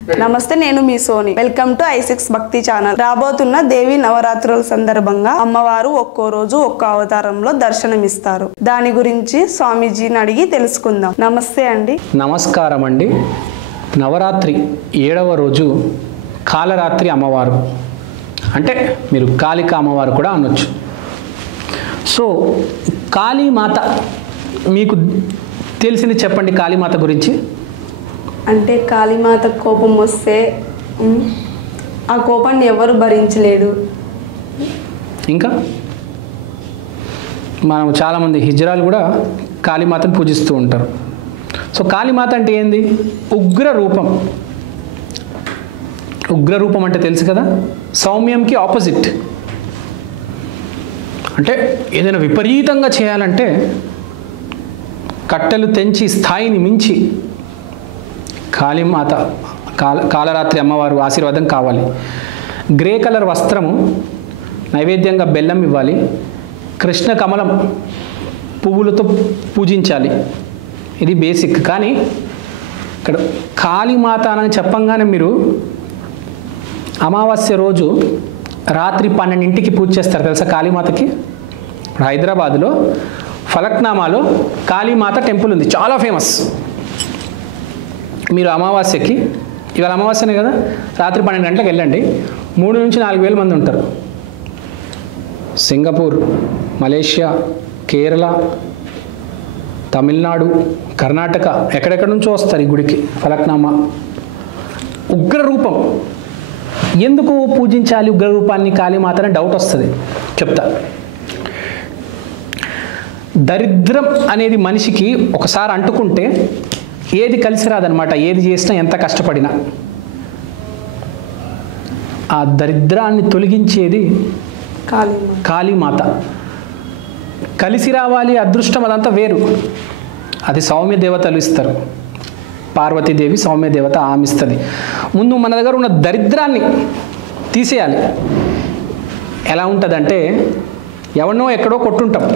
నమస్తే, నేను మీ Soni. Welcome to i6 భక్తి ఛానల్. రాబోతున్న దేవి నవరాత్రుల సందర్భంగా అమ్మవారు ఒక్కో రోజు ఒక్కో అవతారంలో దర్శనమిస్తారు. దాని గురించి స్వామీజీని అడిగి తెలుసుకుందాం. నమస్తే అండి. నమస్కారం అండి. నవరాత్రి 7వ రోజు కాలరాత్రి అమ్మవారు, అంటే మీరు కాళిక అమ్మవారు కూడా అనొచ్చు. సో కాళీమాత మీకు తెలిసింది చెప్పండి. కాళీమాత గురించి అంటే కాళీమాత కోపం వస్తే ఆ కోపాన్ని ఎవరు భరించలేడు. ఇంకా మనం చాలామంది హిజ్రాలు కూడా కాళీమాతను పూజిస్తూ ఉంటారు. సో కాళీమాత అంటే ఏంది? ఉగ్ర రూపం. ఉగ్ర రూపం అంటే తెలుసు కదా, సౌమ్యంకి ఆపోజిట్. అంటే ఏదైనా విపరీతంగా చేయాలంటే కట్టెలు తెంచి స్థాయిని మించి కాళీమాత కాలరాత్రి అమ్మవారు ఆశీర్వాదం కావాలి. గ్రే కలర్ వస్త్రము, నైవేద్యంగా బెల్లం ఇవ్వాలి, కృష్ణ కమలం పువ్వులతో పూజించాలి. ఇది బేసిక్. కానీ ఇక్కడ కాళీమాత అని చెప్పంగానే మీరు అమావాస్య రోజు రాత్రి 12ంటికి పూజ చేస్తారు తెలుసా కాళీమాతకి. హైదరాబాద్లో ఫలక్నామాలో కాళీమాత టెంపుల్ ఉంది, చాలా ఫేమస్. మీరు అమావాస్యకి, ఇవాళ అమావాస్యనే కదా, రాత్రి 12 గంటలకు వెళ్ళండి. 3 నుంచి 4 వేల మంది ఉంటారు. సింగపూర్, మలేషియా, కేరళ, తమిళనాడు, కర్ణాటక, ఎక్కడెక్కడి నుంచో వస్తారు ఈ గుడికి. ఫలక్నామా ఉగ్ర రూపం. ఎందుకు పూజించాలి ఉగ్ర రూపాన్ని కాళీమాతని డౌట్ వస్తుంది, చెప్తా. దరిద్రం అనేది మనిషికి ఒకసారి అంటుకుంటే ఏది కలిసి రాదనమాట. ఏది చేసినా ఎంత కష్టపడినా ఆ దరిద్రాన్ని తొలగించేది కాళీమాత. కలిసి రావాలి అదృష్టం, అదంతా వేరు. అది సౌమ్య దేవతలు ఇస్తారు. పార్వతీదేవి సౌమ్య దేవత ఆమె ఇస్తుంది. ముందు మన దగ్గర ఉన్న దరిద్రాన్ని తీసేయాలి. ఎలా ఉంటుందంటే, ఎవరినో ఎక్కడో కొట్టుంటాం,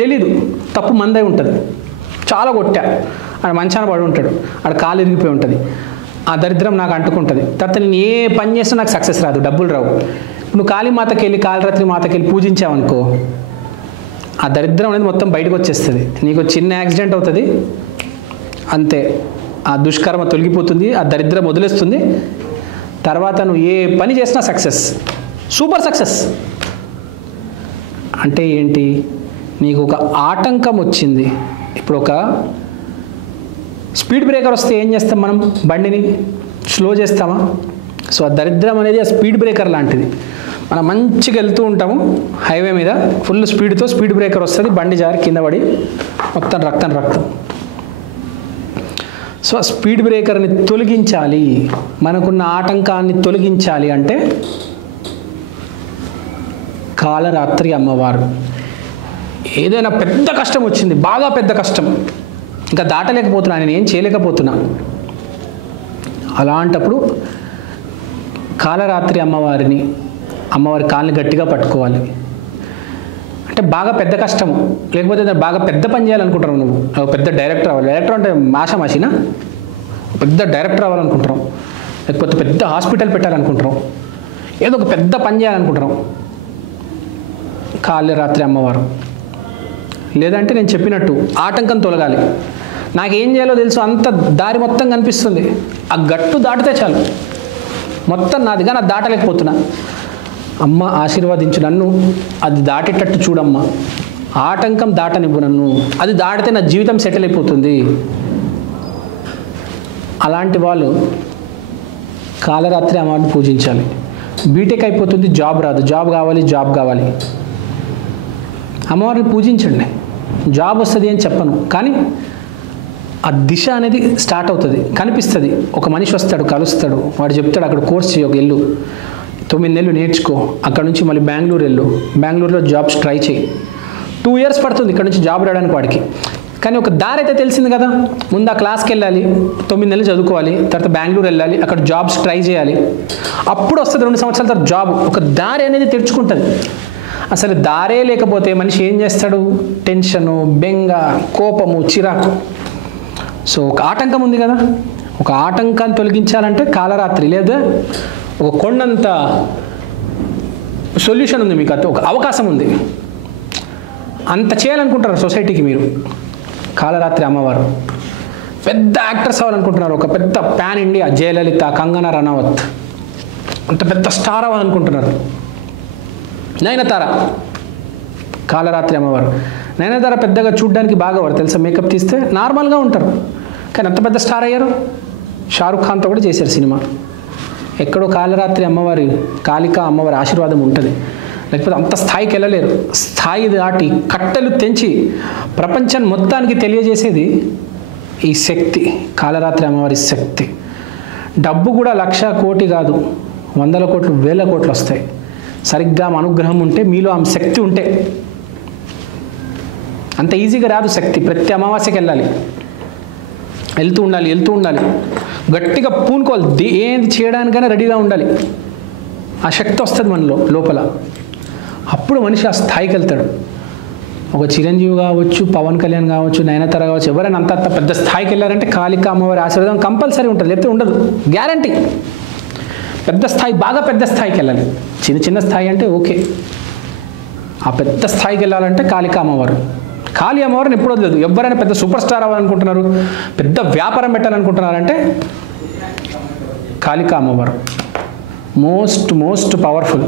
తెలీదు, తప్పు మందై ఉంటుంది, చాలా కొట్టా, ఆడ మంచాన పడి ఉంటాడు, ఆడ కాలు ఇరిగిపోయి ఉంటుంది. ఆ దరిద్రం నాకు అంటుకుంటుంది. తర్వాత నేను ఏ పని చేసినా నాకు సక్సెస్ రాదు, డబ్బులు రావు. నువ్వు కాళీమాతకి వెళ్ళి, కాళరాత్రి మాతకి వెళ్ళి పూజించావనుకో, ఆ దరిద్రం అనేది మొత్తం బయటకు వచ్చేస్తుంది. నీకు చిన్న యాక్సిడెంట్ అవుతుంది, అంతే, ఆ దుష్కర్మ తొలగిపోతుంది, ఆ దరిద్రం వదిలేస్తుంది. తర్వాత నువ్వు ఏ పని చేసినా సక్సెస్, సూపర్ సక్సెస్. అంటే ఏంటి? నీకు ఒక ఆటంకం వచ్చింది. ఇప్పుడు ఒక స్పీడ్ బ్రేకర్ వస్తే ఏం చేస్తాం మనం? బండిని స్లో చేస్తామా? సో ఆ దరిద్రం అనేది ఆ స్పీడ్ బ్రేకర్ లాంటిది. మనం మంచిగా వెళ్తూ ఉంటాము హైవే మీద, ఫుల్ స్పీడ్తో స్పీడ్ బ్రేకర్ వస్తుంది, బండి జారి కింద పడి మొత్తం రక్తం. సో ఆ స్పీడ్ బ్రేకర్ని తొలగించాలి, మనకున్న ఆటంకాన్ని తొలగించాలి అంటే కాలరాత్రి అమ్మవారు. ఏదైనా పెద్ద కష్టం వచ్చింది, బాగా పెద్ద కష్టం, ఇంకా దాటలేకపోతున్నా, నేను ఏం చేయలేకపోతున్నా, అలాంటప్పుడు కాలరాత్రి అమ్మవారి కాళ్ళని గట్టిగా పట్టుకోవాలి. అంటే బాగా పెద్ద కష్టము, లేకపోతే బాగా పెద్ద పని చేయాలనుకుంటున్నావు, నువ్వు పెద్ద డైరెక్టర్ అవ్వాలి. డైరెక్టర్ అంటే మాషినా, పెద్ద డైరెక్టర్ అవ్వాలనుకుంటున్నావు, లేకపోతే పెద్ద హాస్పిటల్ పెట్టాలనుకుంటున్నావు, ఏదో ఒక పెద్ద పని చేయాలనుకుంటున్నావు, కాళరాత్రి అమ్మవారు. లేదంటే నేను చెప్పినట్టు ఆటంకం తొలగాలి. నాకేం చేయాలో తెలుసు, అంత దారి మొత్తం కనిపిస్తుంది, ఆ గట్టు దాటితే చాలు, మొత్తం నాది, కానీ అది దాటలేకపోతున్నా. అమ్మ ఆశీర్వదించు నన్ను, అది దాటేటట్టు చూడమ్మా, ఆటంకం దాటనివ్వు నన్ను, అది దాటితే నా జీవితం సెటిల్ అయిపోతుంది. అలాంటి వాళ్ళు కాలరాత్రి అమ్మవారిని పూజించాలి. బీటెక్ అయిపోతుంది, జాబ్ రాదు, జాబ్ కావాలి. అమ్మవారిని పూజించండి, జాబ్ వస్తుంది అని చెప్పను, కానీ ఆ దిశ అనేది స్టార్ట్ అవుతుంది, కనిపిస్తుంది. ఒక మనిషి వస్తాడు, కలుస్తాడు, వాడు చెప్తాడు అక్కడ కోర్స్ చేయి, ఒక వెళ్ళు, 9 నెలలు నేర్చుకో, అక్కడ నుంచి మళ్ళీ బెంగళూరు వెళ్ళు, బెంగళూరులో జాబ్స్ ట్రై చేయి. 2 years పడుతుంది ఇక్కడ నుంచి జాబ్ రావడానికి వాడికి. కానీ ఒక దారి అయితే తెలిసింది కదా, ముందు ఆ క్లాస్కి వెళ్ళాలి, 9 నెలలు చదువుకోవాలి, తర్వాత బెంగళూరు వెళ్ళాలి, అక్కడ జాబ్స్ ట్రై చేయాలి, అప్పుడు వస్తుంది 2 సంవత్సరాల తర్వాత జాబ్. ఒక దారి అనేది తెరుచుకుంటుంది. అసలు దారే లేకపోతే మనిషి ఏం చేస్తాడు? టెన్షను, బెంగ, కోపము, చిరాకు. సో ఒక ఆటంకం ఉంది కదా, ఒక ఆటంకాన్ని తొలగించాలంటే కాలరాత్రి, లేదా ఒక కొండంత సొల్యూషన్ ఉంది, మీకు ఒక అవకాశం ఉంది. అంత చేయాలనుకుంటారు సొసైటీకి మీరు. కాలరాత్రి అమ్మవారు. పెద్ద యాక్టర్స్ అవ్వాలనుకుంటున్నారు, ఒక పెద్ద పాన్ ఇండియా, జయలలిత, కంగనా రనౌత్, అంత పెద్ద స్టార్ అవ్వాలనుకుంటున్నారు. నయనతార, కాలరాత్రి అమ్మవారు. నయనతార పెద్దగా చూడ్డానికి బాగా తెలుసా, మేకప్ తీస్తే నార్మల్గా ఉంటారు, కానీ అంత పెద్ద స్టార్ అయ్యారు. షారుఖ్ ఖాన్తో కూడా చేశారు సినిమా. ఎక్కడో కాలరాత్రి అమ్మవారి, కాళికా అమ్మవారి ఆశీర్వాదం ఉంటుంది, లేకపోతే అంత స్థాయికి వెళ్ళలేరు. స్థాయి దాటి కట్టెలు తెంచి ప్రపంచం మొత్తానికి తెలియజేసేది ఈ శక్తి, కాలరాత్రి అమ్మవారి శక్తి. డబ్బు కూడా 1,00,000 కోటి కాదు, 100 కోట్లు 1000 కోట్లు వస్తాయి. సరిగ్గా అనుగ్రహం ఉంటే, మీలో ఆమె శక్తి ఉంటే. అంత ఈజీగా రాదు శక్తి. ప్రతి అమావాస్యకి వెళ్ళాలి, వెళ్తూ ఉండాలి, గట్టిగా పూనుకోవాలి, ఏది చేయడానికైనా రెడీగా ఉండాలి. ఆ శక్తి వస్తుంది మనలో లోపల. అప్పుడు మనిషి ఆ స్థాయికి వెళ్తాడు. ఒక చిరంజీవి కావచ్చు, పవన్ కళ్యాణ్ కావచ్చు, నయనతార కావచ్చు, ఎవరైనా అంత పెద్ద స్థాయికి వెళ్ళారంటే కాళికా అమ్మవారి ఆశీర్వాదం కంపల్సరీ ఉంటుంది, లేకపోతే ఉండదు, గ్యారంటీ. పెద్ద స్థాయి, బాగా పెద్ద స్థాయికి వెళ్ళాలి. చిన్న స్థాయి అంటే ఓకే, ఆ పెద్ద స్థాయికి వెళ్ళాలంటే కాళికా అమ్మవారు. కాళీ అమ్మవారిని ఎప్పుడు వదలదు. ఎవరైనా పెద్ద సూపర్ స్టార్ అవ్వాలనుకుంటున్నారు, పెద్ద వ్యాపారం పెట్టాలనుకుంటున్నారంటే కాళికా అమ్మవారు మోస్ట్ పవర్ఫుల్.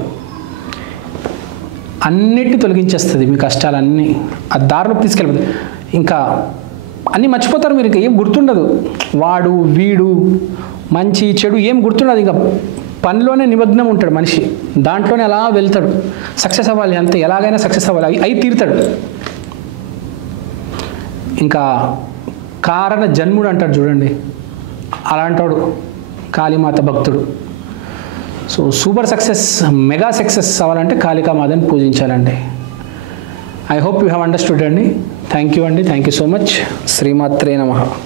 అన్నిటిని తొలగించేస్తుంది, మీ కష్టాలన్నీ ఆ దారిలోకి తీసుకెళ్ళిపోతుంది. ఇంకా అన్నీ మర్చిపోతారు మీరు, ఇంకా ఏం గుర్తుండదు. వాడు వీడు మంచి చెడు ఏం గుర్తుండదు, ఇంకా పనిలోనే నిమగ్నం ఉంటాడు మనిషి, దాంట్లోనే అలా వెళ్తాడు. సక్సెస్ అవ్వాలి అంతే, ఎలాగైనా సక్సెస్ అవ్వాలి, అయి తీరుతాడు. ఇంకా కారణ జన్ముడు అంటాడు చూడండి, అలాంటాడు కాళీమాత భక్తుడు. So super success, mega success అవ్వాలంటే కాళికా మాతని పూజించాలండి. I hope you have understood అండి. థ్యాంక్ యూ అండి, థ్యాంక్ యూ సో మచ్. శ్రీమాత్రే నమః.